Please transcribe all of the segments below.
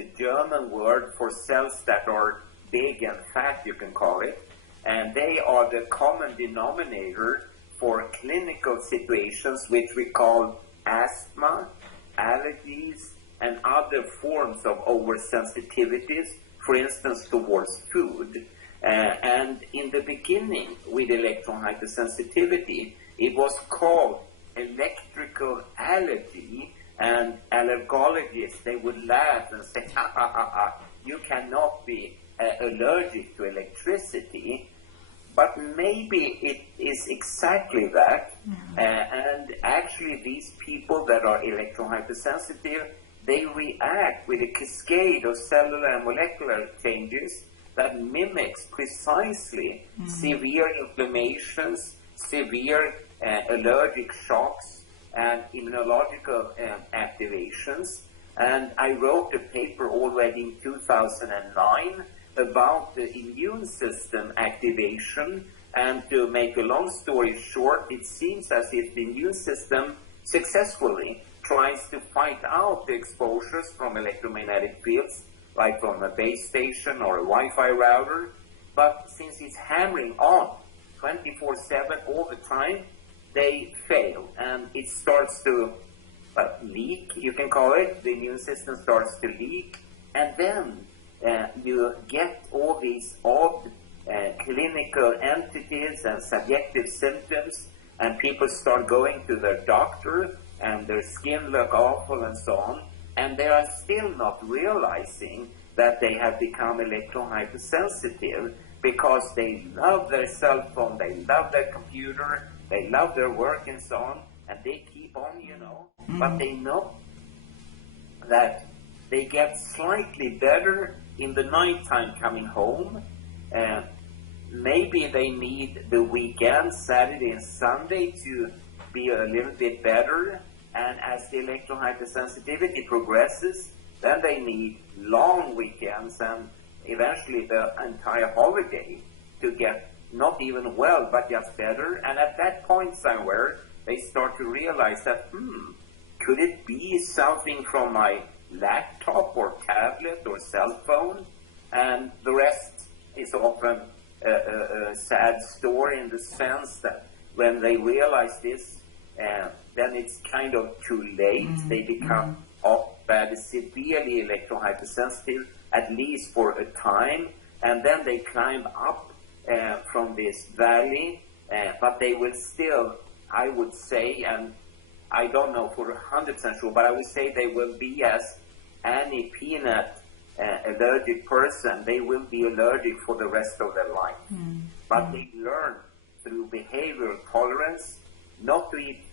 a German word for cells that are big and fat, you can call it. And they are the common denominator for clinical situations which we call asthma, allergies, and other forms of oversensitivities, for instance, towards food. And in the beginning with electrohypersensitivity, it was called electrical allergy, and allergologists, they would laugh and say, ha, ha, ha, ha, you cannot be allergic to electricity. But maybe it is exactly that. And actually these people that are electrohypersensitive, they react with a cascade of cellular and molecular changes that mimics precisely severe inflammations, severe allergic shocks, and immunological activations. And I wrote a paper already in 2009 about the immune system activation. And to make a long story short, it seems as if the immune system successfully tries to fight out the exposures from electromagnetic fields, like from a base station or a Wi-Fi router. But since it's hammering on 24/7 all the time, they fail, and it starts to leak, you can call it. The immune system starts to leak, and then you get all these odd clinical entities and subjective symptoms, and people start going to their doctor, and their skin look awful and so on, and they are still not realizing that they have become electrohypersensitive because they love their cell phone, they love their computer, they love their work and so on, and they keep on, but they know that they get slightly better in the nighttime coming home. Maybe they need the weekend, Saturday and Sunday, to be a little bit better. And as the electrohypersensitivity progresses, then they need long weekends and eventually the entire holiday to get not even well, but just better. And at that point somewhere, they start to realize that, could it be something from my laptop or tablet or cell phone? And the rest is often a sad story, in the sense that when they realize this, then it's kind of too late. They become severely electrohypersensitive, at least for a time, and then they climb up from this valley, but they will still, I would say, and I don't know for 100% sure, but I would say they will be as any peanut allergic person. They will be allergic for the rest of their life. But they learn through behavioral tolerance not to eat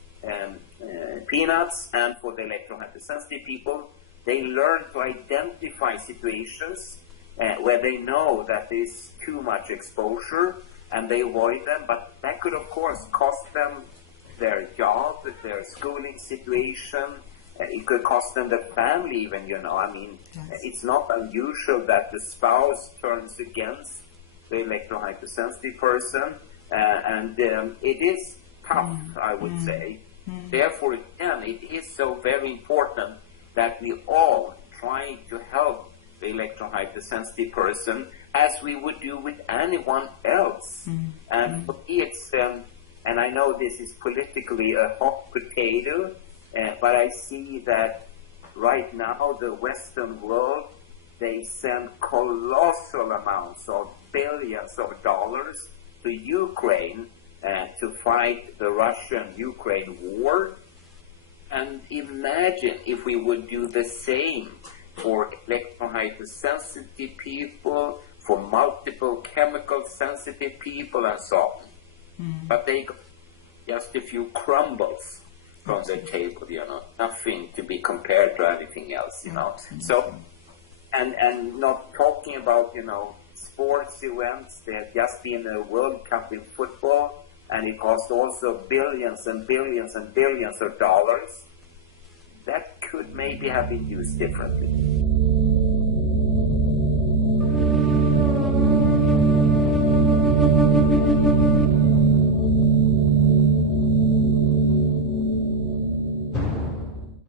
peanuts, and for the electrohypersensitive people, they learn to identify situations where they know that there's too much exposure, and they avoid them. But that could, of course, cost them their job, their schooling situation. It could cost them their family even, I mean, yes. It's not unusual that the spouse turns against the electrohypersensitive person, and it is tough, I would say. Therefore, again, it is so very important that we all try to help the electrohypersensitive person as we would do with anyone else. And for me, it's, and I know this is politically a hot potato, but I see that right now the Western world, they send colossal amounts of billions of dollars to Ukraine to fight the Russian-Ukraine war. And imagine if we would do the same for electrohypersensitive people, for multiple chemical sensitive people, and so on. But they got just a few crumbles from the table, nothing to be compared to anything else, So, and not talking about, sports events. There just been a World Cup in football, and it cost also billions and billions and billions of dollars. That could maybe have been used differently.